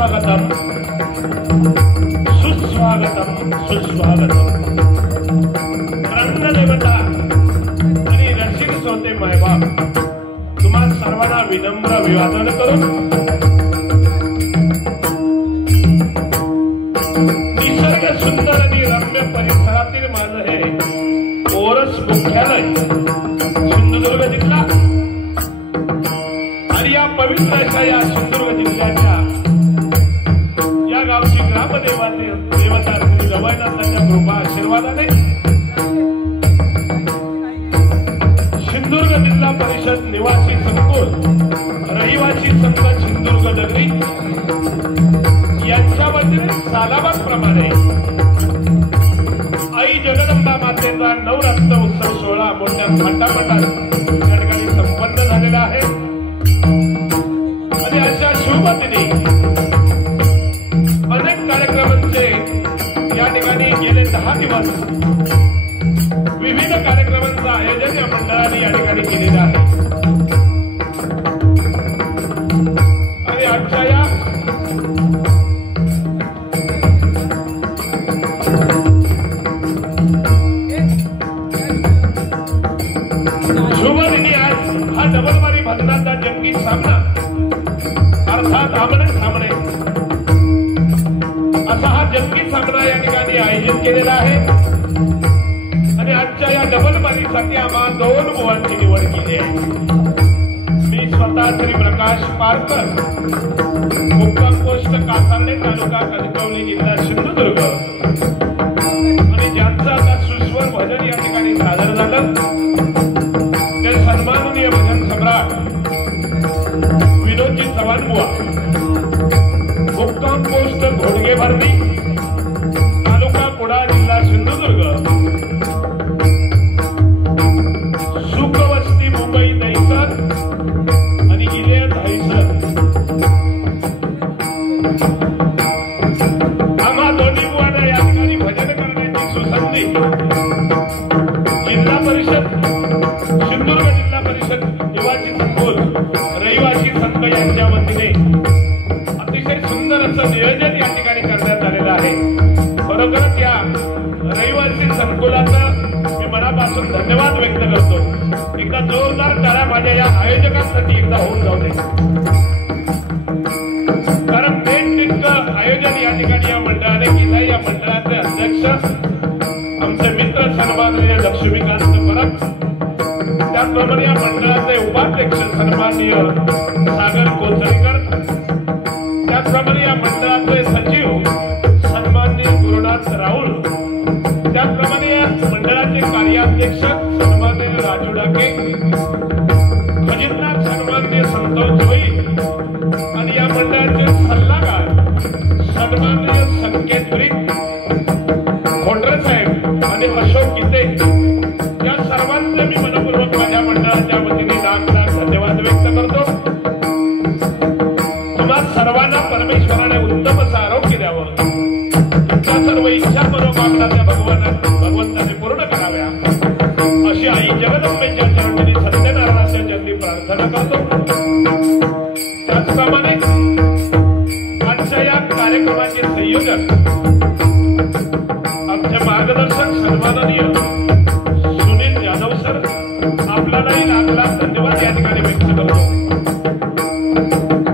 सुस्वागतम सुस्वागतम सुस्वागतम। रंगदेवता आणि रसिक श्रोते मायबाप तुम्हा सर्वांना विनम्र अभिवादन करून निसर्ग सुंदर आणि रम्य परिसरातील माझं हे ओरस मुख्यालय सिंधुदुर्ग जिल्हा आणि या पवित्र अशा या सिंधुदुर्ग जिल्ह्याच्या या गावची ग्रामदेवता श्री गवईनाथांच्या कृपा आशीर्वादाने सिंधुदुर्ग जिल्हा परिषद निवासी संकुल रहिवासी संघ सिंधुदुर्ग नगरी यांच्या वतीने सालाबादप्रमाणे आई जगदंबा मातेचा नवरात्र उत्सव सोहळा मोठ्या थाटामाटात या ठिकाणी संपन्न झालेला आहे आणि अशा शुभदिनी अनेक कार्यक्रमांचे या ठिकाणी गेले 10 दिवस विविध कार्यक्रमांचं आयोजन या मंडळाने या ठिकाणी केलेलं आहे आणि आजच्या या शुभदिनी आज हा डबलबारी भजनाचा जंगी सामना अर्थात आमने सामने असा हा जंगी सामना या ठिकाणी आयोजित केलेला आहे आणि आजच्या या डबलबारीसाठी आम्हाला 2 मुलांची निवड केली आहे। मी स्वतः श्री प्रकाश पारकर मुक्काम पोस्ट कासार्डे तालुका कणकवली जिल्हा सिंधुदुर्ग आणि ज्यांचं आता सुस्वर भजन या ठिकाणी सादर झालं ते सन्माननीय भजन सम्राट विनोदजी चव्हाण बुवा मुक्काम पोस्ट घोडगे भरणी तालुका कुडाळ जिल्हा सिंधुदुर्ग सुखवस्ती मुंबई दहिसर आणि इले दहिसर आम्हा दोन्ही बुवांना या ठिकाणी भजन करण्याची सुसंधी जिल्हा परिषद सिंधुदुर्ग जिल्हा परिषद निवासी संकुल रहिवासी संघ यांच्या वतीने अतिशय सुंदर असं नियोजन या ठिकाणी करण्यात आलेलं आहे। खरोखरच या रहिवासी संकुलाचं मी मनापासून धन्यवाद व्यक्त करतो। एकदा जोरदार टाळ्या माझ्या या आयोजकांसाठी एकदा होऊन जाऊ दे, कारण नेटनिटकं आयोजन या ठिकाणी या मंडळाने केलं। या मंडळाचे अध्यक्ष आमचे मित्र सन्माननीय लक्ष्मीकांत परब, त्याचप्रमाणे या मंडळाचे उपाध्यक्ष सन्माननीय सागर कोचरीकर, त्याचप्रमाणे या मंडळाचे सचिव सन्माननीय गुरुनाथ राऊळ, त्याचप्रमाणे या मंडळाचे कार्याध्यक्ष सन्माननीय राजू डाके, खजिनदार सन्माननीय संतोष जोई आणि या मंडळाचे सल्लागार सन्माननीय संकेत ब्रिक खोटरे साहेब आणि अशोक गीते, या सर्वांचे मी मनपूर्वक माझ्या मंडळाच्या वतीने लाख धन्यवाद व्यक्त करतो। तुम्हा सर्वांना परमेश्वराने उत्तम असं आरोग्य द्यावं, तुमच्या सर्व इच्छा मनोकामना त्या भगवंताने पूर्ण कराव्या अशी आई जगदंबेच्या चरणी सत्यनारायणाच्या चरणी प्रार्थना करतो। त्याचप्रमाणे आजच्या या कार्यक्रमाचे संयोजक आमचे मार्गदर्शक सन्माननीय सुनील यादव सर, आपल्यालाही लाख धन्यवाद या ठिकाणी व्यक्त करतो।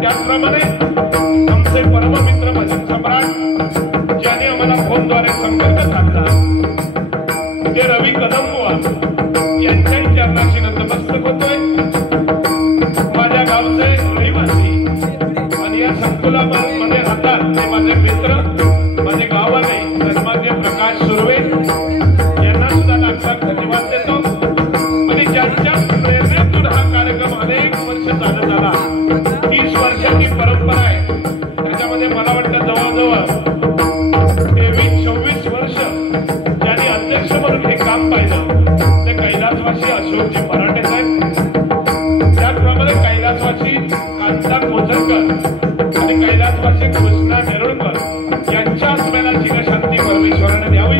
त्याचप्रमाणे आमचे परममित्र भजन सम्राट ज्याने आम्हाला फोनद्वारे संपर्क साधला ते रवी कदम बुवा यांच्याही चरणाशी नतमस्तक होतोय। माझ्या गावचे रहिवासी आणि या संकुलामध्ये राहतात ते माझे मित्र, माझे गाववाले सन्माननीय प्रकाश सुर्वे यांना सुद्धा लाख धन्यवाद देतो आणि ज्यांच्या प्रेरणेतून हा कार्यक्रम अनेक वर्ष चालत आला, 30 वर्षाची परंपरा आहे, त्याच्यामध्ये मला वाटतं जवळजवळ 23-24 वर्ष ज्यांनी अध्यक्ष म्हणून हे काम पाहिलं ते कैलासवासी अशोकजी मराठे साहेब, त्याचप्रमाणे कैलासवासी कांता कोचरकर आणि कैलासवासी कृष्णा नेरुळकर यांच्या आत्म्याला चिरशांती परमेश्वराने द्यावी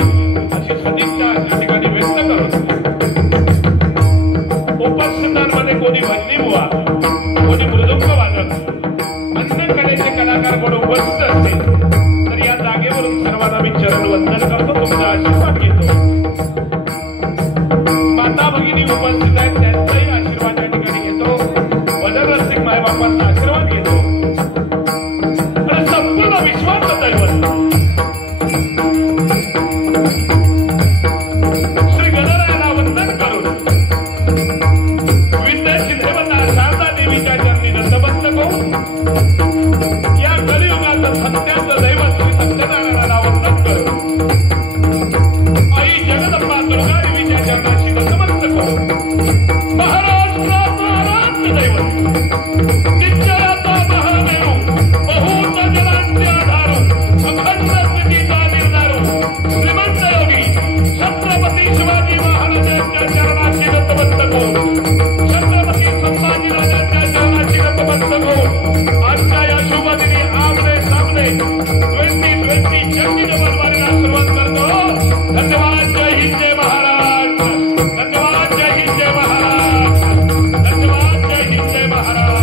अशी सदिच्छा या ठिकाणी व्यक्त करून उपस्थितांमध्ये कोणी भजनी बुवा, कोणी मृदुंग वादक, अन्य कलेचे कलाकार कोण उपस्थित असेल तर या जागेवरून सर्वांना मी चरण वंदन करतो, तुमचा आशीर्वाद घेतो. माता भगिनी उपस्थित आहेत, त्यांचाही आशीर्वाद या ठिकाणी घेतो. वदन सिंग मायबापांचा आशीर्वाद घेतो आणि संपूर्ण विश्वाचं दैवत श्री गणरायाला वंदन करून विद्याची देवता शारदा देवीच्या चरणी नतमस्तक होऊन या कलियुगाचं सत्याचं दैवत श्री सत्यनारायणाला वंदन करून आई जगदंबा दुर्गा देवीच्या चरणाशी नतमस्तक होऊन महाराष्ट्राचं आराध्य दैवत निश्चयाचा महादेव बहुत जनांचे आधारू अखंड स्थितीचा निर्धारू श्रीमंत योगी छत्रपती शिवाजी महाराजांच्या चरणाशी नतमस्तक होऊन छत्रपती संभाजीराजांच्या चरणाशी नतमस्तक होऊन आजच्या या शुभ दिनी आमने सामने 2020 जंगी जबाबदारीला सुरुवात करतो. धन्यवाद. जय हिंद जय महाराज. धन्यवाद. जय हिंद जय महाराज. धन्यवाद. जय हिंद जय महाराज.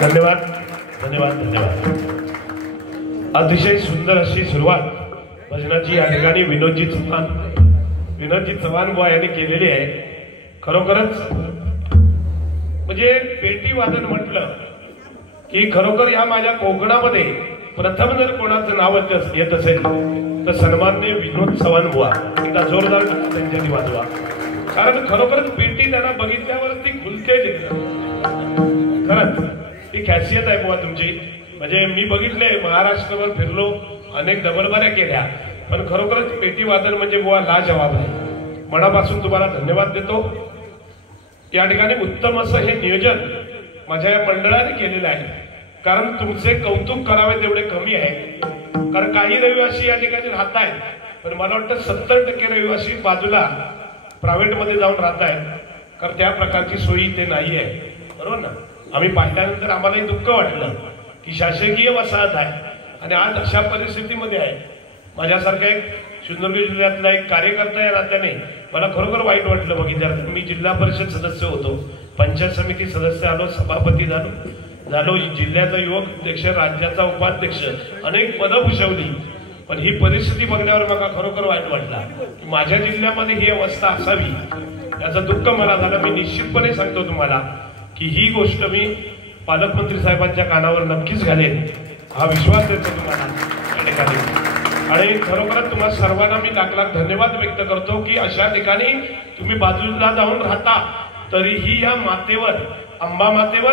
धन्यवाद. धन्यवाद. धन्यवाद. अतिशय सुंदर अशी सुरुवात भजनाची या ठिकाणी विनोदजी चव्हाण बुवा यांनी केलेली आहे. खरोखरच म्हणजे पेटी वादन म्हटलं की खरोखर या माझ्या कोकणामध्ये प्रथम जर कोणाचं नाव येत असेल तर सन्माननीय विनोद चव्हाण बुवा. एकदा जोरदार त्यांच्यानी वाजवा. कारण खरोखरच पेटी त्यांना बघितल्यावर ती खुलते. खरंच ती खासियत आहे बुवा तुमची. म्हणजे मी बघितले, महाराष्ट्रभर फिरलो, अनेक डबलबाऱ्या केल्या, पण खरोखरच पेटी वादन म्हणजे बुवा लाजवाब आहे. मनापासून तुम्हाला धन्यवाद देतो. या ठिकाणी उत्तम असं हे नियोजन माझ्या या मंडळाने केलेलं आहे. कारण तुमचे कौतुक करावे तेवढे कमी आहे. कारण काही रहिवासी या ठिकाणी राहत आहेत, पण मला वाटतं 70% रहिवासी बाजूला प्रायव्हेटमध्ये जाऊन राहत आहेत. कारण त्या प्रकारची सोयी ते नाही आहे. बरोबर ना. आम्ही पाहिल्यानंतर आम्हालाही दुःख वाटलं की शासकीय वसाहत आहे आणि आज अशा परिस्थितीमध्ये आहे. माझ्यासारखा एक सिंधुदुर्ग जिल्ह्यातला एक कार्यकर्ता या नात्याने मला खरोखर वाईट वाटलं बघितल्यानंतर. मी जिल्हा परिषद सदस्य होतो, पंचायत समिती सदस्य आलो, सभापती झालो, जिल्ह्याचा युवक अध्यक्ष, राज्याचा उपाध्यक्ष, अनेक पदं भूषवली. पण ही परिस्थिती बघण्यावर मला खरोखर वाईट वाटला की माझ्या जिल्ह्यामध्ये ही अवस्था असावी, याचं दुःख मला झालं. मी निश्चितपणे सांगतो तुम्हाला की ही गोष्ट मी पालकमंत्री साहेबांच्या कानावर नक्कीच घालेन, हा विश्वास देतो तुम्हाला या ठिकाणी. आणि खरोखरच तुम्हाला सर्वांना मी लाख लाख धन्यवाद व्यक्त करतो की अशा ठिकाणी तुम्ही बाजूला जाऊन राहता तरीही या मातेवर, अंबा मातेवर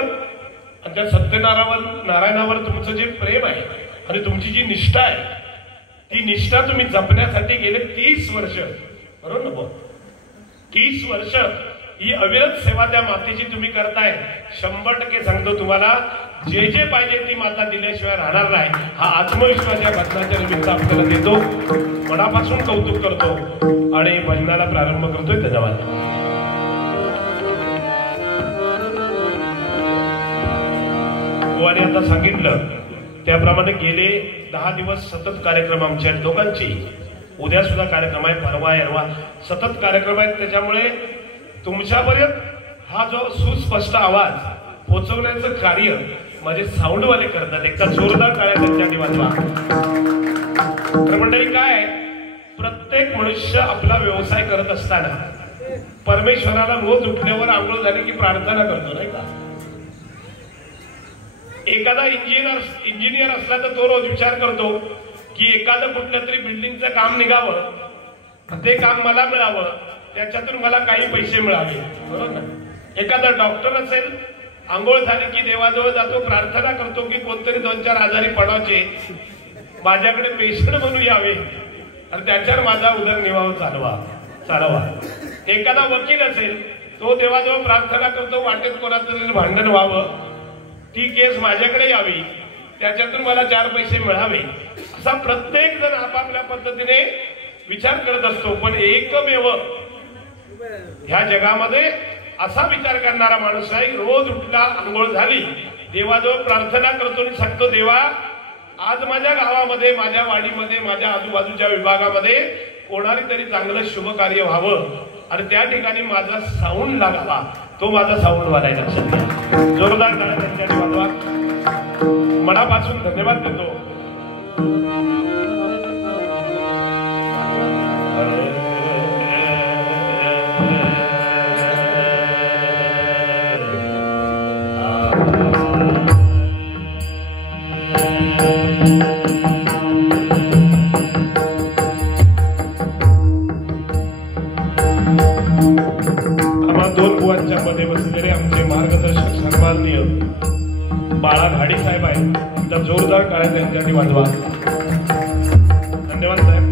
आणि त्या सत्यनारायणावर तुमचं जे प्रेम आहे आणि तुमची जी निष्ठा आहे, ती निष्ठा तुम्ही जपण्यासाठी गेले 30 वर्ष, बरोबर ना. 30 वर्ष ही अविरत सेवा त्या मातेची तुम्ही करताय. 100% सांगतो तुम्हाला, जे जे पाहिजे ती माता दिल्याशिवाय राहणार नाही. हा आत्मविश्वास या भजनाच्या निमित्त आपल्याला देतो. मनापासून कौतुक करतो आणि भजनाला प्रारंभ करतोय. धन्यवाद. बुवाने आता सांगितलं त्याप्रमाणे गेले 10 दिवस सतत कार्यक्रम आमच्या दोघांची. उद्या सुद्धा कार्यक्रम आहे, परवा एरवा सतत कार्यक्रम आहेत. त्याच्यामुळे तुमच्यापर्यंत हा जो सुस्पष्ट आवाज पोहोचवण्याचं कार्य माझे साऊंडवाले करतात. एकदा जोरदार टाळ्या त्यांच्यासाठी वाजवा. तर मंडळी काय, प्रत्येक मनुष्य आपला व्यवसाय करत असताना परमेश्वराला रोज उठल्यावर आंघोळ झाली की प्रार्थना करतो, नाही का. एखादा इंजिनियर असला तर तो रोज विचार करतो की एखादं कुठल्या तरी बिल्डिंगचं काम निघावं, ते काम मला मिळावं, त्याच्यातून मला काही पैसे मिळावे, बरोबर ना. एखादा डॉक्टर असेल, आंघोळ झाली की देवाजवळ जातो, प्रार्थना करतो की कोणतरी 2-4 आजारी पडायचे, माझ्याकडे पेशंट म्हणून यावे आणि त्याच्यावर माझा उदरनिर्वाह चालवा. एखादा वकील असेल, तो देवाजवळ प्रार्थना करतो, वाटेत कोणाचं तरी भांडण व्हावं, ती केस माझ्याकडे यावी, त्याच्यातून मला 4 पैसे मिळावे. असा प्रत्येक जण आपापल्या पद्धतीने विचार करत असतो. पण एकमेव ह्या जगामध्ये असा विचार करणारा माणूस आहे, रोज उठला, आंघोळ झाली, देवाजवळ प्रार्थना करतो आणि सांगतो, देवा आज माझ्या गावामध्ये, माझ्या वाडीमध्ये, माझ्या आजूबाजूच्या विभागामध्ये कोणारी तरी चांगलं शुभ कार्य व्हावं आणि त्या ठिकाणी माझा साऊंड लागावा, तो माझा साऊंड वालाय. लक्षात घ्या. जोरदार टाळ्या त्यांच्यासाठी वाजवा. मनापासून धन्यवाद देतो. मध्ये बसलेले आमचे मार्गदर्शक सन्माननीय बाळा घाडी साहेब आहेत. तर जोरदार टाळ्या त्यांच्यासाठी वाजवा. धन्यवाद साहेब.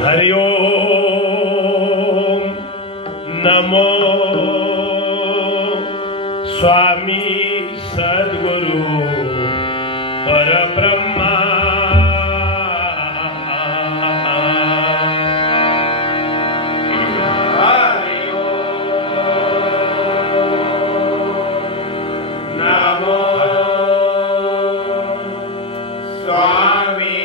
हरि ओम नमो स्वामी सद्गुरु परब्रह्मा. हरि ओम नमो स्वामी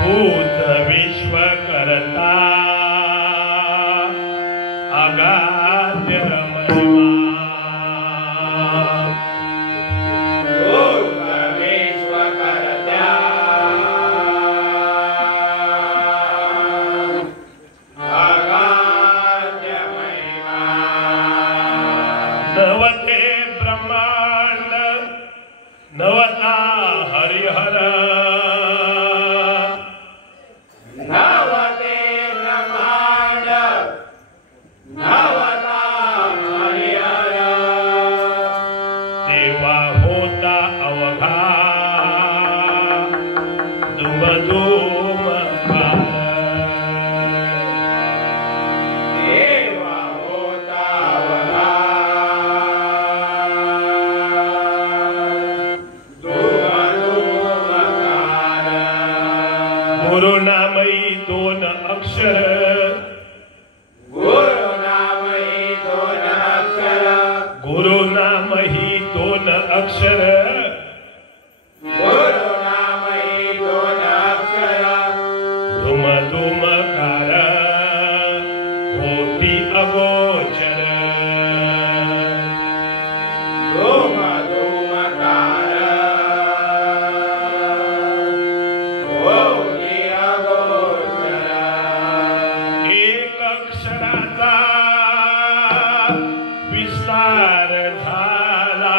भूत विश्व करता अगाध्य महिमा. भूत विश्व करता अगाध्य महिमा. नवते ब्रह्मांड नवता हरिहर. गुरुनामई दोन अक्षर. गुरुनामई दोन अक्षर. गुरुनामही दोन अक्षर. गुरुनामई दोन अक्षर. धुम धुमकार होती अगोचर. धुम धुमकार विस्तार झाला.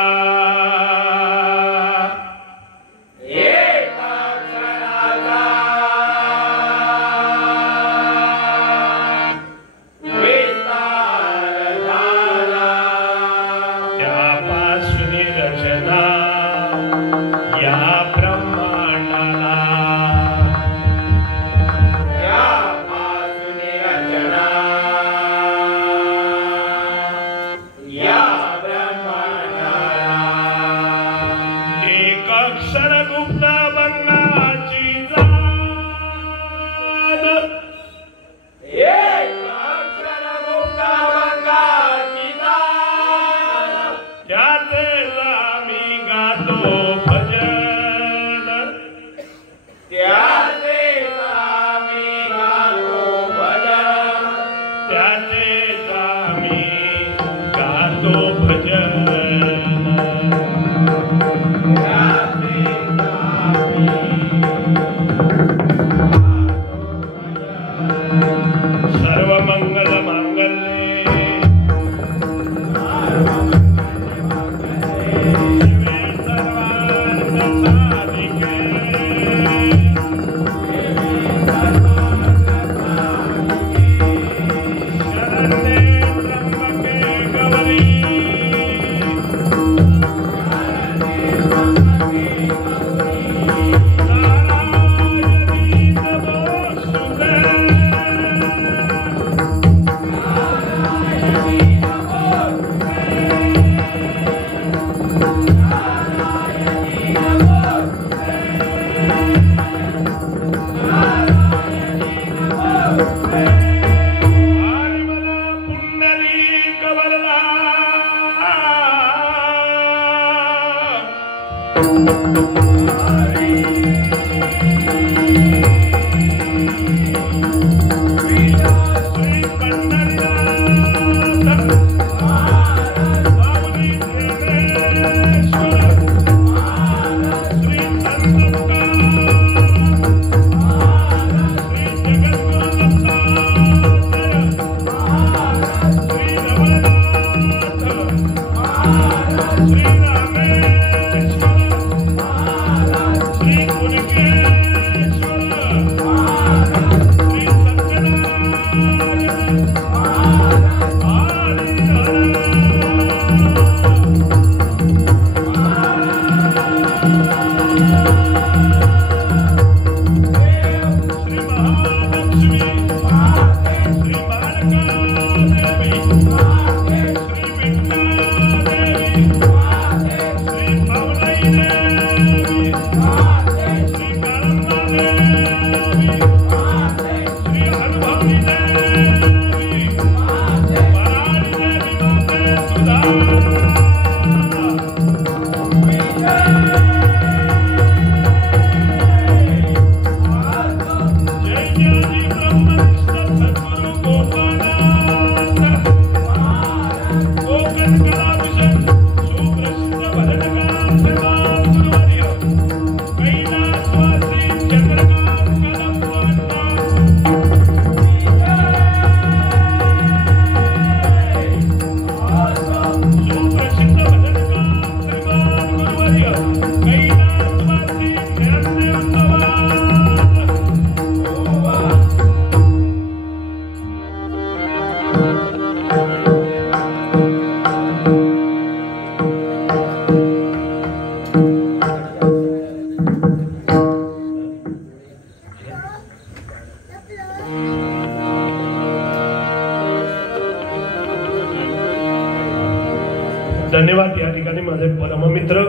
धन्यवाद। या ठिकाणी माझे परममित्र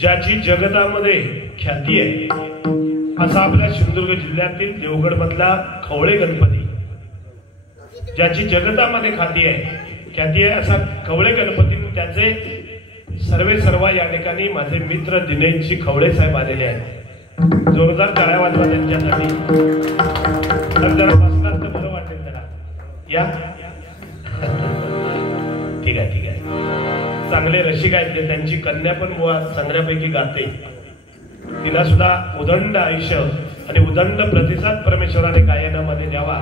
ज्याची जगतामध्ये ख्याती आहे असा आपल्या सिंधुदुर्ग जिल्ह्यातील देवगड मधला खवळे गणपती, ज्याची जगतामध्ये ख्याती आहे असा खवळे गणपती, त्याचे सर्व या ठिकाणी माझे मित्र दिनेशजी खवळे साहेब आलेले आहेत। जोरदार टाळ्या वाजवा त्यांच्यासाठी। जरा बसणार तर बरं वाटेल त्याला। या ठीक आहे चांगले रसिक आहेत ते। त्यांची कन्या पण मुळात चांगल्यापैकी गाते। तिला सुद्धा उदंड आयुष्य आणि उदंड प्रतिसाद परमेश्वराने गायनामध्ये द्यावा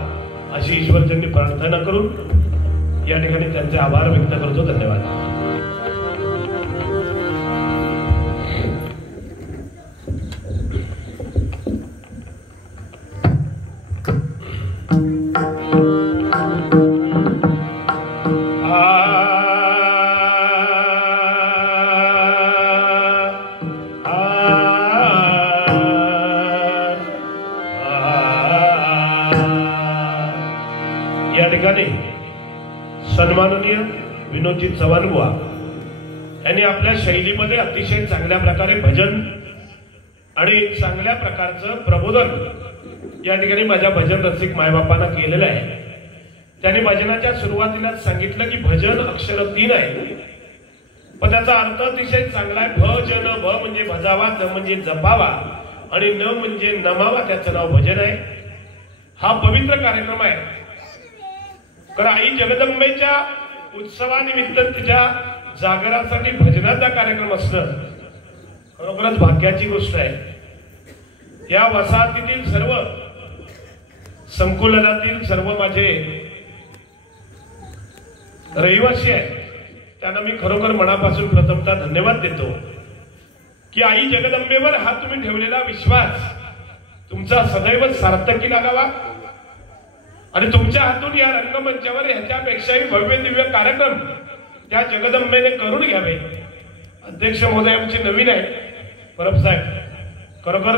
अशी ईश्वरचरणी प्रार्थना करून या ठिकाणी त्यांचे आभार व्यक्त करतो। धन्यवाद। या ठिकाणी सन्माननीय विनोदजी चव्हाण बुवा यांनी आपल्या शैलीमध्ये अतिशय चांगल्या प्रकारे भजन आणि चांगल्या प्रकारचं प्रबोधन या ठिकाणी माझ्या भजन रसिक मायबापांना केलेलं आहे। त्यांनी भजनाच्या सुरुवातीलाच सांगितलं की भजन अक्षर 3 आहे, पण त्याचा अर्थ अतिशय चांगला आहे। भजन, भ म्हणजे भजावा, ज म्हणजे जपावा आणि न म्हणजे नमावा, त्याचं नाव भजन आहे। हा पवित्र कार्यक्रम आहे। कारण आई जगदंबेच्या उत्सवानिमित्त तिच्या जागरासाठी भजनाचा कार्यक्रम असणं खरोखरच भाग्याची गोष्ट आहे। या वसाहतीतील सर्व संकुलनातील सर्व माझे रहिवासी आहेत त्यांना मी खरोखर मनापासून प्रथमतः धन्यवाद देतो की आई जगदंबेवर हा तुम्ही ठेवलेला विश्वास तुमचा सदैव सार्थकी लागावा आणि तुमच्या हातून या रंगमंचावर ह्याच्यापेक्षाही भव्य दिव्य कार्यक्रम त्या जगदंबेने करून घ्यावे। अध्यक्ष महोदय आमचे नवीन आहे परब साहेब, खरोखर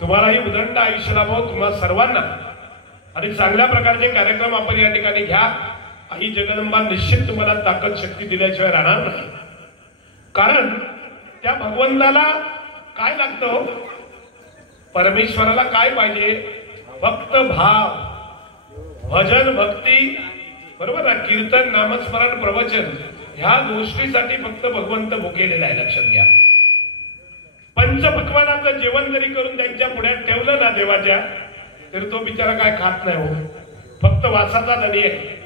तुम्हालाही उदंड आयुष्य लाभो तुम्हा सर्वांना आणि चांगल्या प्रकारचे कार्यक्रम आपण या ठिकाणी घ्या। आई जगदंबा निश्चित तुम्हाला ताकद शक्ती दिल्याशिवाय राहणार नाही। कारण त्या भगवंताला काय लागतं, परमेश्वराला काय पाहिजे, फक्त भाव, भजन, भक्ती, बरोबर ना, कीर्तन, नामस्मरण, प्रवचन, ह्या गोष्टीसाठी फक्त भगवंत भुकेलेला आहे, लक्षात घ्या। पंचपक्वानाचं जेवण जरी करून त्यांच्या पुढ्यात ठेवलं ना देवाच्या, तर तो बिचारा काय खात नाही हो, फक्त वासाचा धनी आहे.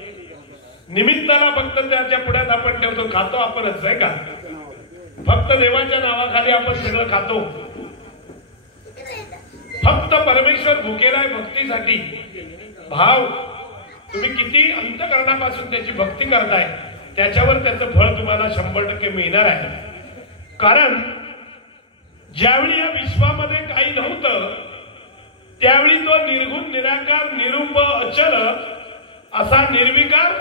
निमित्ताला फक्त त्याच्या पुढ्यात आपण ठेवतो, खातो आपणच आहे का? फक्त देवाच्या नावाखाली आपण सगळं खातो. फक्त परमेश्वर भुकेला आहे भक्तीसाठी. भाव तुम्ही किती अंतःकरणापासून त्याची भक्ती करताय त्याच्यावर त्याचं फळ तुम्हाला 100% मिळणार आहे. कारण ज्यावेळी या विश्वामध्ये काही नव्हतं त्यावेळी तो निर्गुण निराकार निरूप अचल असा निर्विकार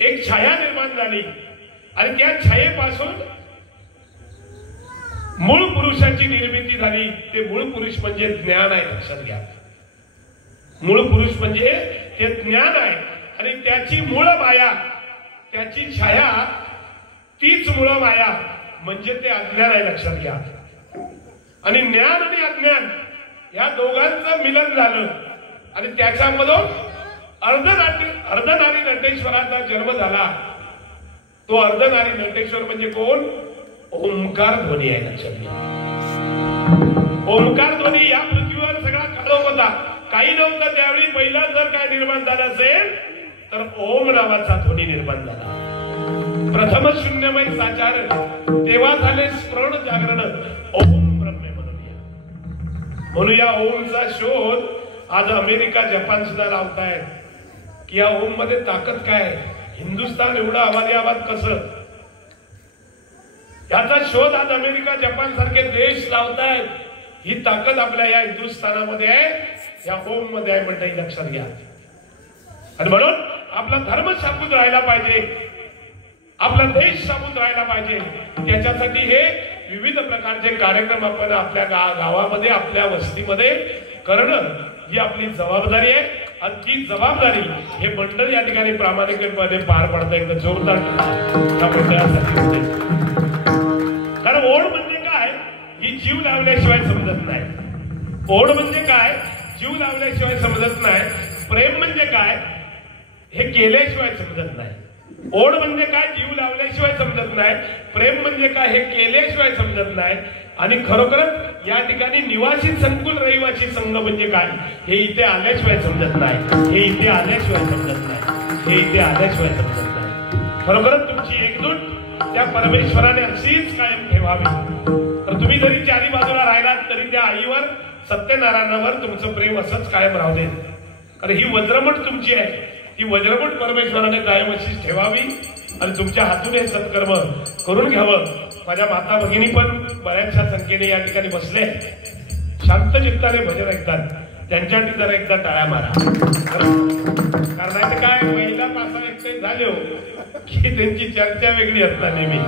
एक छाया निर्माण झाली आणि त्या छायेपासून मूळ पुरुषाची निर्मिती झाली. ते मूळ पुरुष म्हणजे ज्ञान आहे, लक्षात घ्या. मूळ पुरुष म्हणजे ते ज्ञान आहे आणि त्याची मूळ माया, त्याची छाया तीच मूळ माया म्हणजे ते अज्ञान आहे, लक्षात घ्या. आणि ज्ञान आणि अज्ञान या दोघांचं मिलन झालं आणि त्याच्यामधून अर्धनारी नटेश्वराचा जन्म झाला. तो अर्धनारी नटेश्वर म्हणजे कोण? ओंकार ध्वनी आहे, लक्षात घ्या. ओंकार ध्वनी या पृथ्वीवर सगळा काळोख होता, काही नव्हतं त्यावेळी. पहिला जर काय निर्माण झाला असेल तर ओम नावाचा ध्वनी निर्माण झाला. प्रथम शून्यमय साचार, तेव्हा झाले स्मरण जागरण. ओम ब्रह्मे म्हणूया. ओमचा शोध आज अमेरिका जपान सुद्धा लावतायत की या ओम मध्ये ताकद काय. हिंदुस्थान एवढं आवाज कसं, याचा शोध आज अमेरिका जपान सारखे देश लावतायत. ही ताकद आपल्या या हिंदुस्थानामध्ये आहे, या ओम मध्ये आहे म्हणता, लक्षात घ्या. आणि म्हणून आपला धर्म शाबूत राहायला पाहिजे, आपला देश शाबूत राहायला पाहिजे. त्याच्यासाठी हे विविध प्रकारचे कार्यक्रम आपण आपल्या गावामध्ये आपल्या वस्तीमध्ये करणं ही आपली जबाबदारी आहे. आणि ती जबाबदारी हे मंडळ या ठिकाणी प्रामाणिकपणे पार पडतं. एकदा जोरदार या मंडळासाठी होते. कारण ओढ म्हणजे काय ही जीव लावल्याशिवाय समजत नाही. ओढ म्हणजे काय जीव लावल्याशिवाय समजत नाही. प्रेम म्हणजे काय हे केल्याशिवाय समजत नाही. ओढ म्हणजे काय जीव लावल्याशिवाय समजत नाही. प्रेम म्हणजे काय हे केल्याशिवाय समजत नाही. आणि खरोखरच या ठिकाणी निवासी संकुल रहिवासी संघ म्हणजे काय हे इथे आल्याशिवाय समजत नाही. हे इथे आल्याशिवाय समजत नाही. हे इथे आल्याशिवाय समजत नाही. खरोखरच तुमची एकजूट त्या परमेश्वराने अशीच कायम ठेवावी. तर तुम्ही जरी चारी बाजूला राहिलात तरी त्या आईवर सत्यनारायणावर तुमचं प्रेम असंच कायम राहू दे. कारण ही वज्रमूठ तुमची आहे. ती वज्रमूठ परमेश्वराने कायम अशीच ठेवावी आणि तुमच्या हातून हे सत्कर्म करून घ्यावं. माझ्या माता भगिनी पण बऱ्याचशा संख्येने या ठिकाणी बसले, शांत चित्ताने भजन ऐकतात. त्यांच्यासाठी जरा एकदा टाळ्या मारा. कारण काय महिला पासा एकटे झाले हो की त्यांची चर्चा वेगळी असतात नेहमी.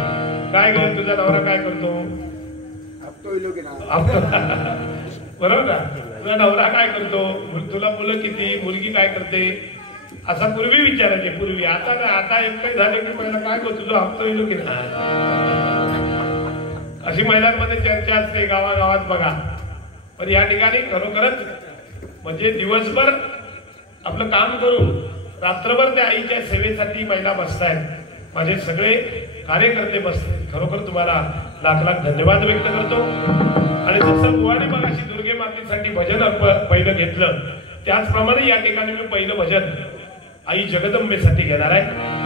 काय ग तुझा नवरा काय करतो, बरोबर ना? तुझा नवरा काय करतो, तुला मुलं किती, मुलगी काय करते, असा पूर्वी विचारायचे. पूर्वी आता ना, आता एकटे झाले की पहिला काय करतो तुझा हप्ता येलो की नाही, अशी महिलांमध्ये चर्चा असते गावागावात बघा. पण या ठिकाणी खरोखरच म्हणजे दिवसभर आपलं काम करून रात्रभर त्या आईच्या सेवेसाठी महिला बसतायत. माझे सगळे कार्यकर्ते बसते. खरोखर तुम्हाला लाख लाख धन्यवाद व्यक्त करतो. आणि जसं बुवाने मगाशी दुर्गे मातेसाठी भजन पहिलं घेतलं त्याचप्रमाणे या ठिकाणी मी पहिलं भजन आई जगदंबेसाठी घेणार आहे.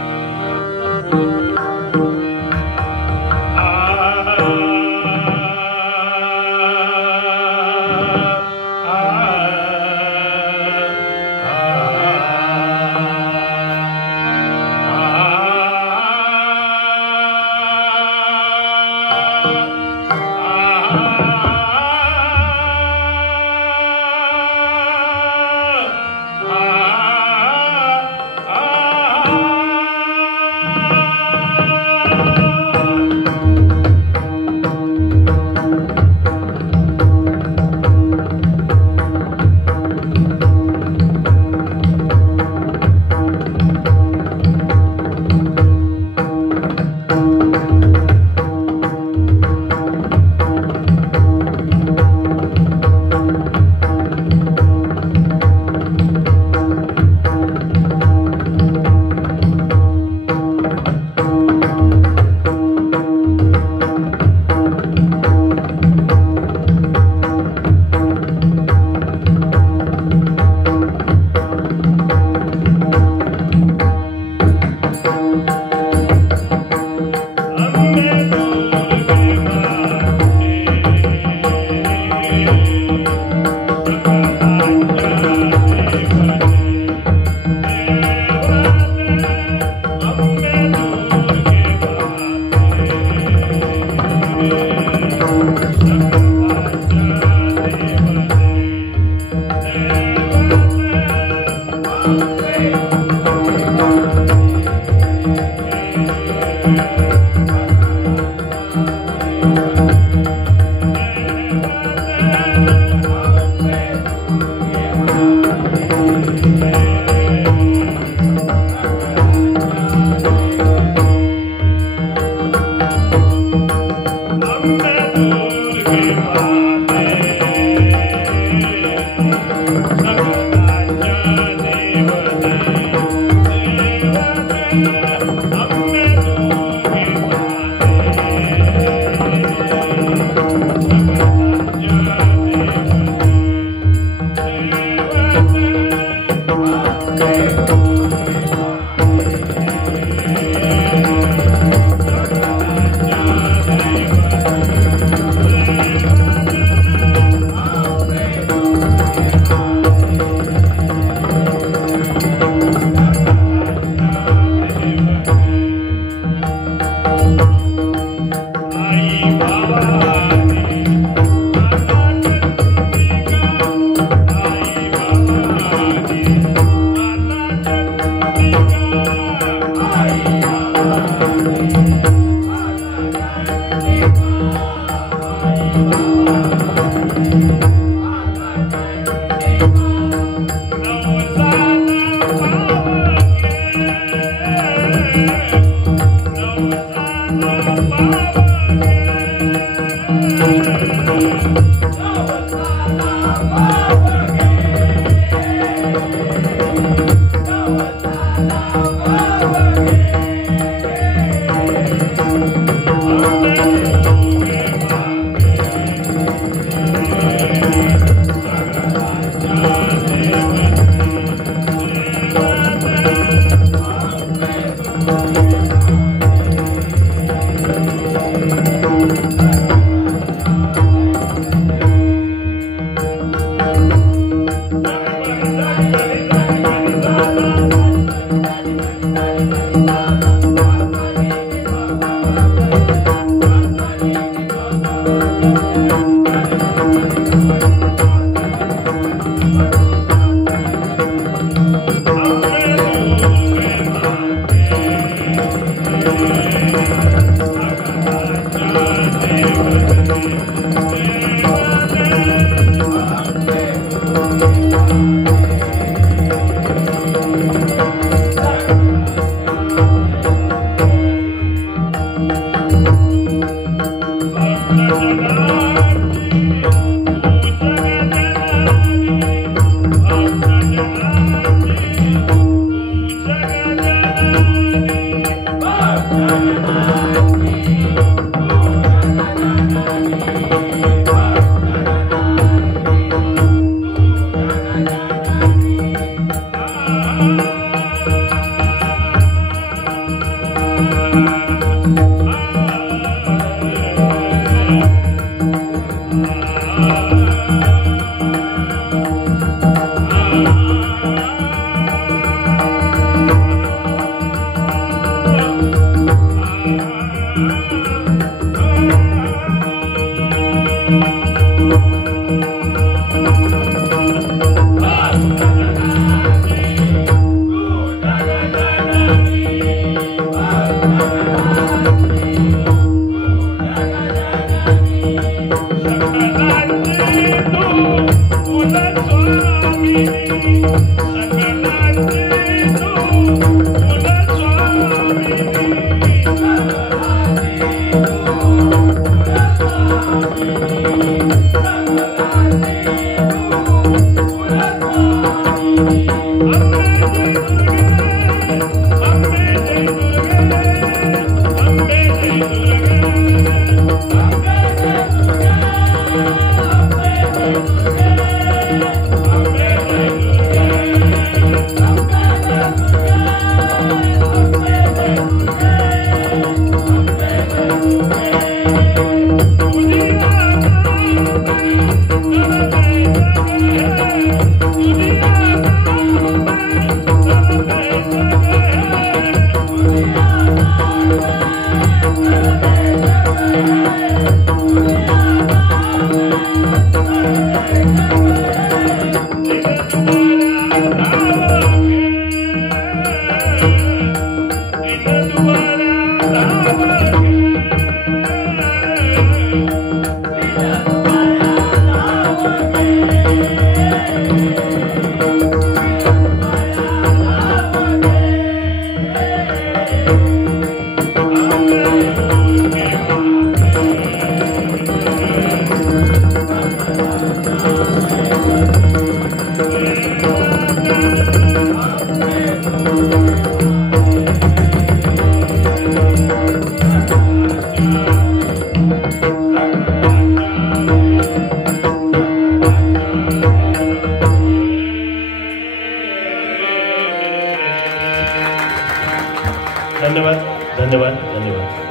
धन्यवाद धन्यवाद धन्यवाद.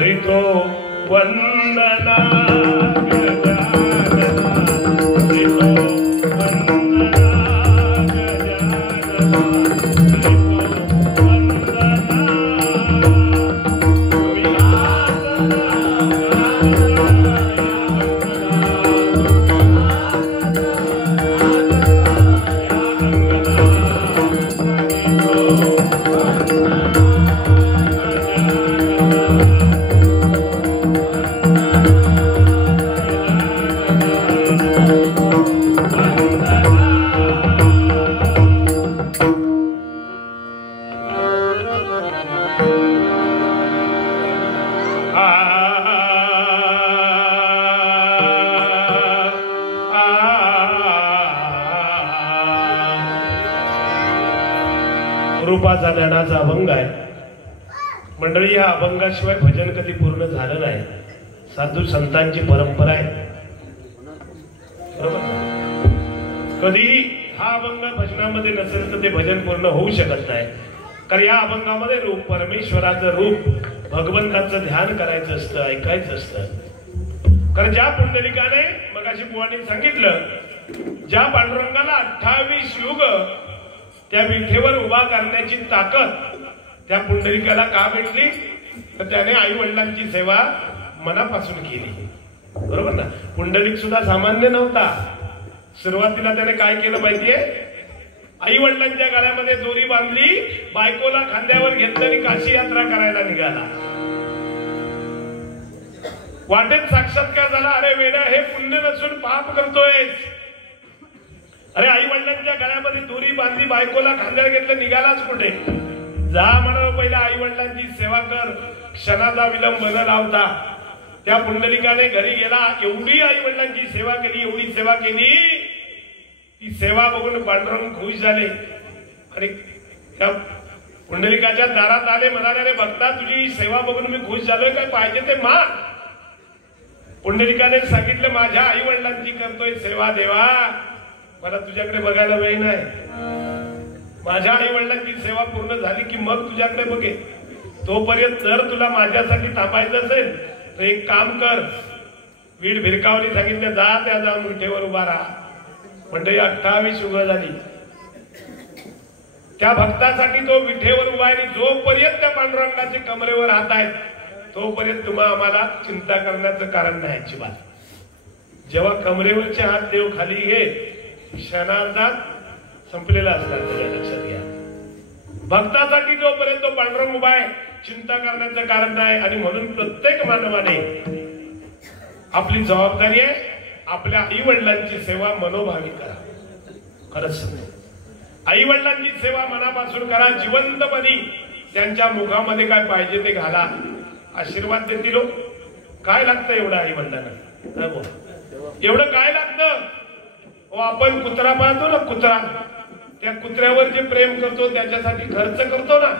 करितो वंदना गजानना रूपाचा ज्ञानाचा अभंग आहे मंडळी. या अभंगाशिवाय भजन कधी पूर्ण झालं नाही. साधू संतांची परंपरा आहे बरोबर. कधी हा अभंग भजनामध्ये नसेल तर ते भजन पूर्ण होऊ शकत नाही. कारण या अभंगामध्ये रूप परमेश्वराचं रूप भगवंताचं ध्यान करायचं असतं, ऐकायचं असतं. कारण ज्या पुंडलिकाने मगाशी बुवांनी सांगितलं ज्या पांडुरंगाला 28 युग त्या विठेवर उभा करण्याची ताकद त्या पुंडलिकाला का भेटली तर त्याने आई वडिलांची सेवा मनापासून केली बरोबर ना. पुंडलिक सुद्धा सामान्य नव्हता. सुरुवातीला त्याने काय केलं माहितीये, आई वडिलांच्या गळ्यामध्ये दोरी बांधली, बायकोला खांद्यावर घेतलं आणि काशी यात्रा करायला निघाला. वाटेत साक्षात्कार झाला, अरे वेड्या हे पुण्य नसून पाप करतोय. अरे आई वडिलांच्या गळ्यामध्ये दोरी बांधली, बायकोला खांद्यावर घेतलं, निघालाच कुठे. जा म्हणावं पहिला आई वडिलांची सेवा कर, क्षणाचा विलंब न लावता. त्या पुंडलिकाने घरी गेला, एवढी आई वडिलांची सेवा केली, एवढी सेवा केली. ती सेवा बघून पांडुरंग खुश झाले आणि त्या पुंडलिकाच्या दारात आले, म्हणाले अरे भक्ता तुझी सेवा बघून मी खुश झालोय, काय पाहिजे ते माग. पुंडलिकाने सांगितलं माझ्या आई वडिलांची करतोय सेवा देवा, मला तुझ्याकडे बघायला वेळ नाही. माझ्या आई वडिलांची सेवा पूर्ण झाली की मग तुझ्याकडे बघे. तोपर्यंत जर तुला माझ्यासाठी थांबायचं असेल तर एक काम कर. वीड भिरकावली सांगितलं जा त्या जाऊन विठेवर उभा राहा. म्हणजे 28 युग झाली त्या भक्तासाठी तो विठेवर उभा आहे. जोपर्यंत त्या पांडुरंगाचे कमरेवर हात आहेत तोपर्यंत तुम्हा आम्हाला चिंता करण्याचं कारण नाही अजिबात. जेव्हा कमरेवरचे हात देव खाली घे क्षणार्धात संपलेला असतात. लक्षात घ्या भक्तासाठी जोपर्यंत तो पांडुरंग उभा आहे चिंता करण्याचं कारण नाही. आणि म्हणून प्रत्येक मानवाने आपली जबाबदारी आहे आपल्या आई वडिलांची सेवा मनोभावी करा. खरंच आई वडिलांची सेवा मनापासून करा. जिवंतपणी त्यांच्या मुखामध्ये काय पाहिजे ते घाला, आशीर्वाद देतील. काय लागतं एवढं आई वडिलांना, एवढं काय लागतं. आपण कुत्रा पाळतो ना, कुत्रा, त्या कुत्र्यावर जे प्रेम करतो त्याच्यासाठी खर्च करतो ना,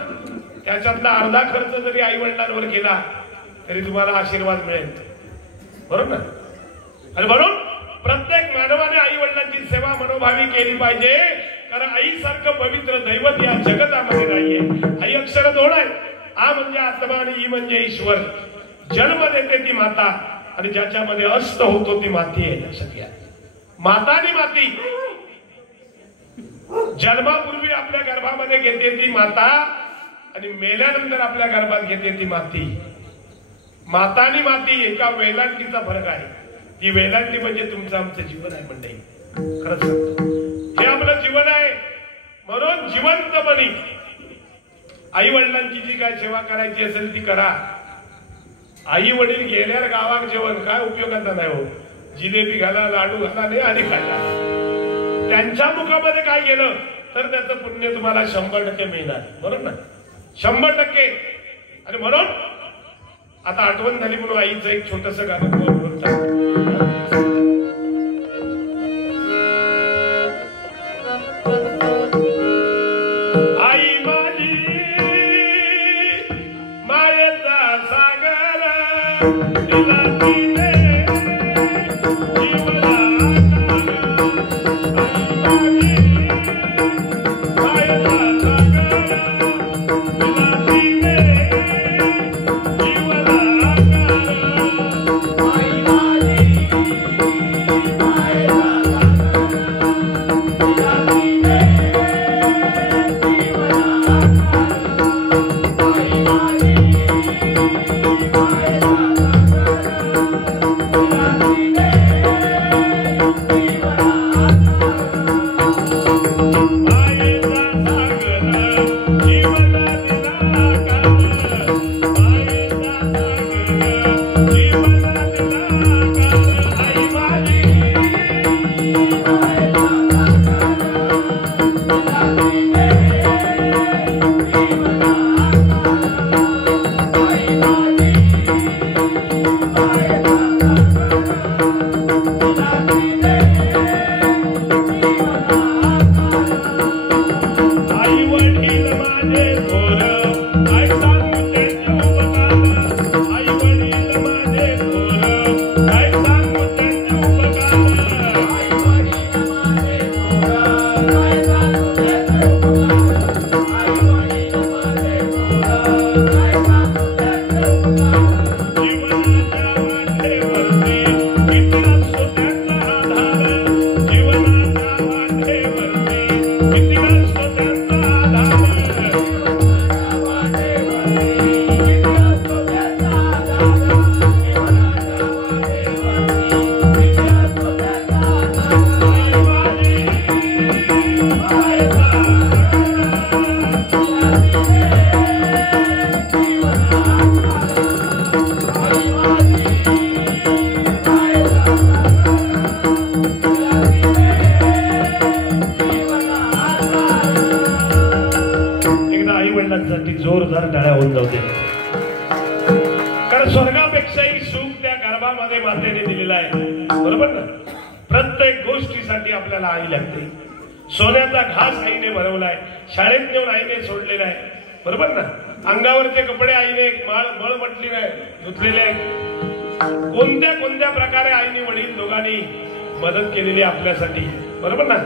त्याच्यातला अर्धा खर्च जरी आई वडिलांवर केला तरी तुम्हाला आशीर्वाद मिळेल बरोबर ना. आणि म्हणून प्रत्येक मानवाने आई वडिलांची सेवा मनोभावी केली पाहिजे. कारण आईसारखं पवित्र दैवत या जगतामध्ये नाहीये. आई अक्षर दोन आहे, आ म्हणजे आत्मा आणि ई म्हणजे ईश्वर. जन्म देते ती माता आणि ज्याच्यामध्ये अस्त होतो ती माती आहे. लक्षात घ्या माता आणि माती. जन्मापूर्वी आपल्या गर्भामध्ये घेते ती माता आणि मेल्यानंतर आपल्या गर्भात घेते ती माती. माता आणि माती एका वेलांटीचा फरक आहे. ही वेलांटी म्हणजे तुमचं आमचं जीवन आहे मंडळी. खरंच सांगतो हे आपलं जीवन आहे. म्हणून जिवंतपणी आई वडिलांची जी काय सेवा करायची असेल ती करा. आई वडील गेल्यावर गावात जेवण काय उपयोगाचा नाही हो. जिलेबी घाला, लाडू घाला नाही आणि खायला. त्यांच्या मुखामध्ये काय गेलं तर त्याचं पुण्य तुम्हाला 100% मिळणार बरोबर ना, 100%. आणि म्हणून आता आठवण झाली म्हणून आईचं एक छोटस गाणं बोलतात. आई माझी मायेचा सागर तिला दिले जीवना. त्यांच्यासाठी जोरदार टाळ्या होऊन जाऊ दे. कारण स्वर्गापेक्षाही सुख त्या गर्भामध्ये मातेने दिलेलं आहे, बरोबर ना. प्रत्येक गोष्टीसाठी आपल्याला आई लागते. सोन्याचा घास आईने भरवलाय, शाळेत नेऊन आईने सोडलेला आहे, बरोबर ना. अंगावरचे कपडे आईने मळ म्हटली नाही धुतलेले आहेत. कोणत्या कोणत्या प्रकारे आईने वडील दोघांनी मदत केलेली आपल्यासाठी, बरोबर ना.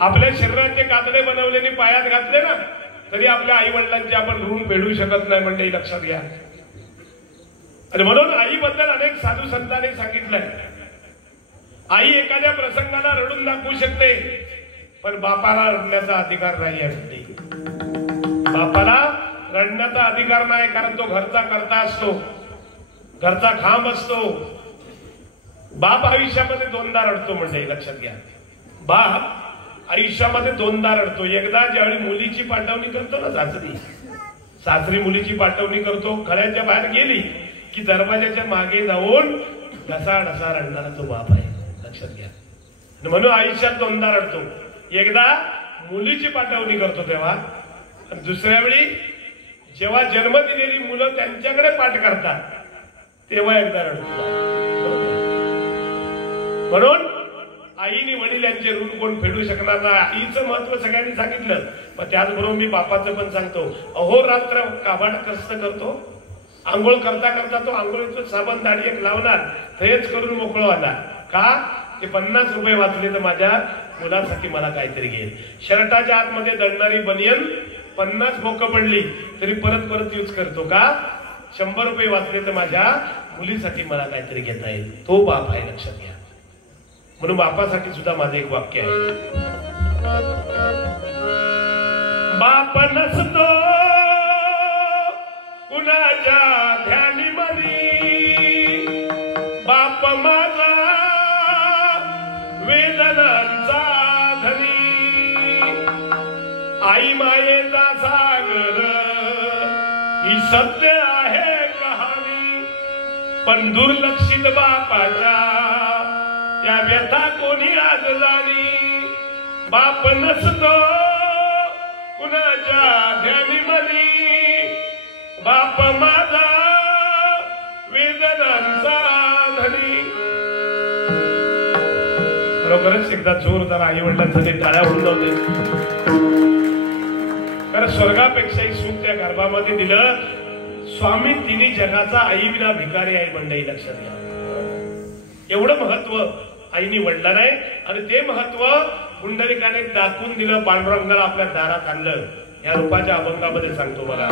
आपल्या शरीराचे कातडे बनवलेले पायात घातले ना तरी आपल्या आई वडिलांचे आपण ऋण फेडू शकत नाही, म्हणजे लक्षात घ्या. आणि म्हणून आईबद्दल अनेक साधू संतांनी सांगितलंय, आई एखाद्या प्रसंगाला रडून दाखवू शकते, पण बापाला रडण्याचा अधिकार नाही आहे. बापाला रडण्याचा अधिकार नाही, कारण तो घरचा करता असतो, घरचा खांब असतो. बाप आयुष्यामध्ये दोनदा रडतो, म्हणजे लक्षात घ्या. बाप आयुष्यामध्ये दोनदा रडतो. एकदा ज्यावेळी मुलीची पाठवणी करतो ना, सासरी मुलीची पाठवणी करतो, खळ्याच्या बाहेर गेली की दरवाजाच्या मागे जाऊन ढसा ढसा रडणारा तो बाप आहे, लक्षात घ्या. म्हणून आयुष्यात दोनदा रडतो. एकदा मुलीची पाठवणी करतो तेव्हा, आणि दुसऱ्या वेळी जेव्हा जन्म दिलेली मुलं त्यांच्याकडे पाठ करतात तेव्हा एकदा रडतो. म्हणून आईने वडील यांचे ऋण कोण फेडू शकणार नाही. आईचं महत्व सगळ्यांनी सांगितलं, पण त्याचबरोबर मी बापाचं पण सांगतो. अहोरात्र काबाड कष्ट करतो, आंघोळ करता करता तो आंघोळीचं साबण दाढी एक लावणार, हेच करून मोकळं होणार. का? ते 50 रुपये वाचले तर माझ्या मुलासाठी मला काहीतरी घेईल. शर्टाच्या आतमध्ये दडणारी बनियन 50 बोकं पडली तरी परत परत यूज करतो. का? 100 रुपये वाचले तर माझ्या मुलीसाठी मला काहीतरी घेता येईल. तो बाप आहे, लक्षात घ्या. म्हणून बापासाठी सुद्धा माझं एक वाक्य आहे, बाप नसतो कुणाच्या ध्यानी मनी, बाप माझा वेदनांचा धनी, आई मायेचा सागर ही सत्य आहे कहाणी, पण दुर्लक्षित बापाच्या त्या व्यथा कोणी आज जाणी. बाप नसतो कुणाच्या ध्यानी मनी, बाप माझा वेदनांचा धनी. बरोबरच एकदा जोरदार आई वडिलांसाठी टाळ्या होऊन जाऊ दे. कारण स्वर्गापेक्षाही सुख त्या गर्भामध्ये दिलं. स्वामी तिन्ही जगाचा आई विना भिकारी आई मंडळी, लक्षात घ्या. एवढं महत्व आईनी वडिलांना आहे, आणि ते महत्व पुंडलिकाने दाखवून दिलं, पांडुरंगाला आपल्या दारात आणलं. या रूपाच्या अभंगामध्ये सांगतो बघा.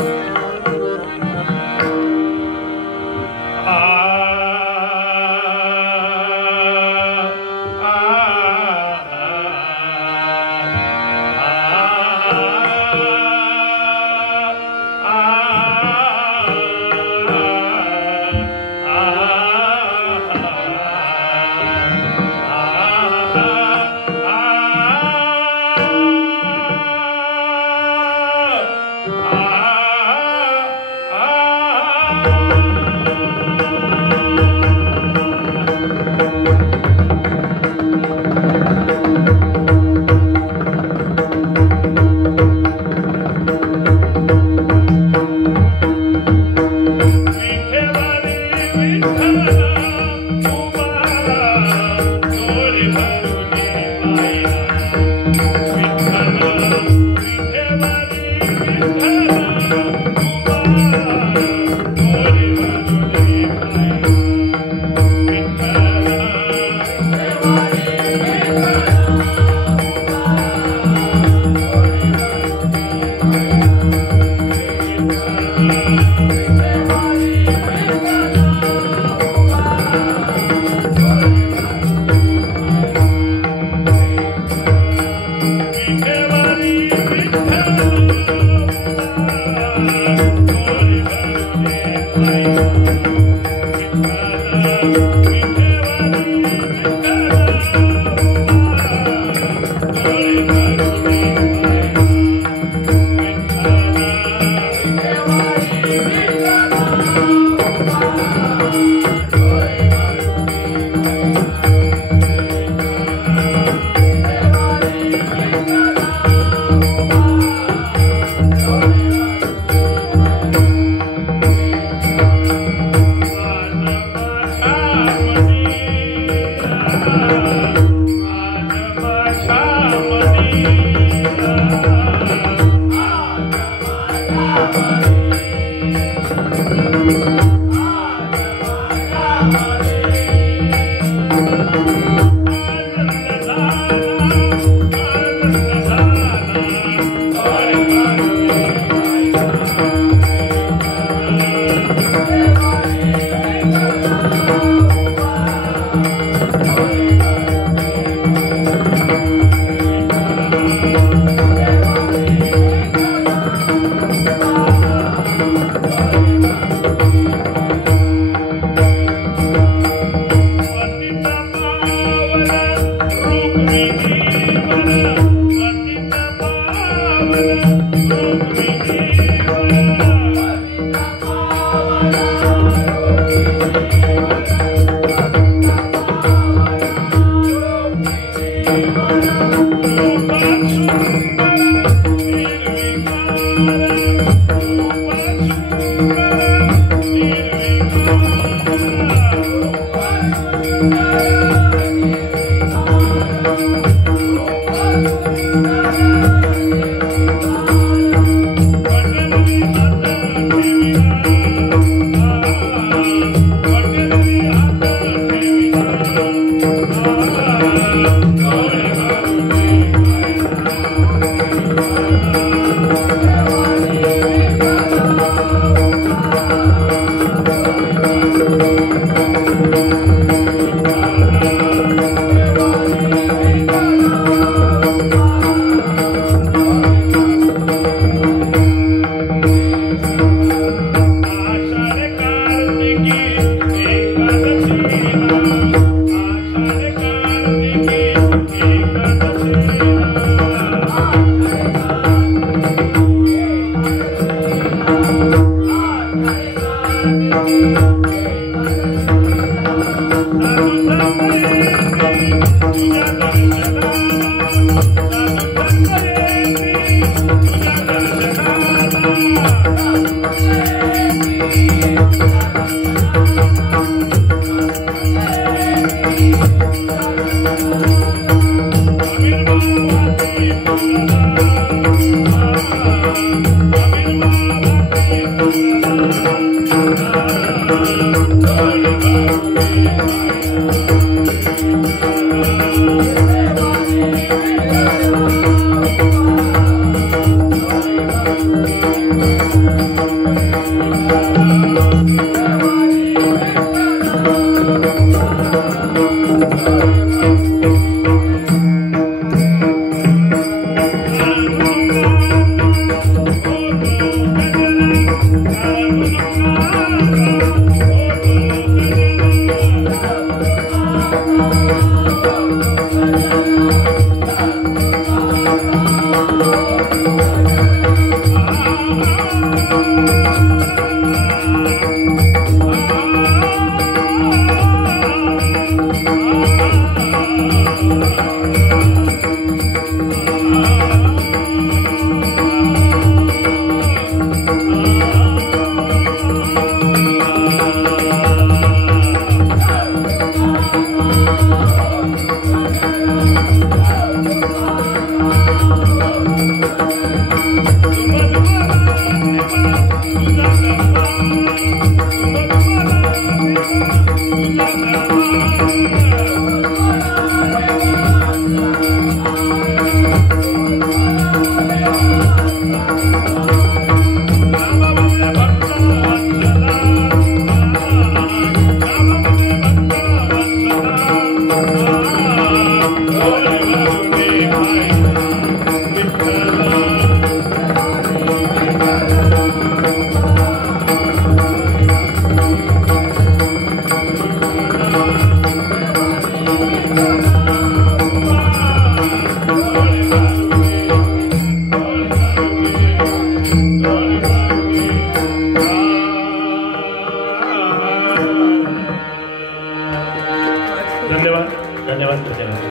धन्यवाद.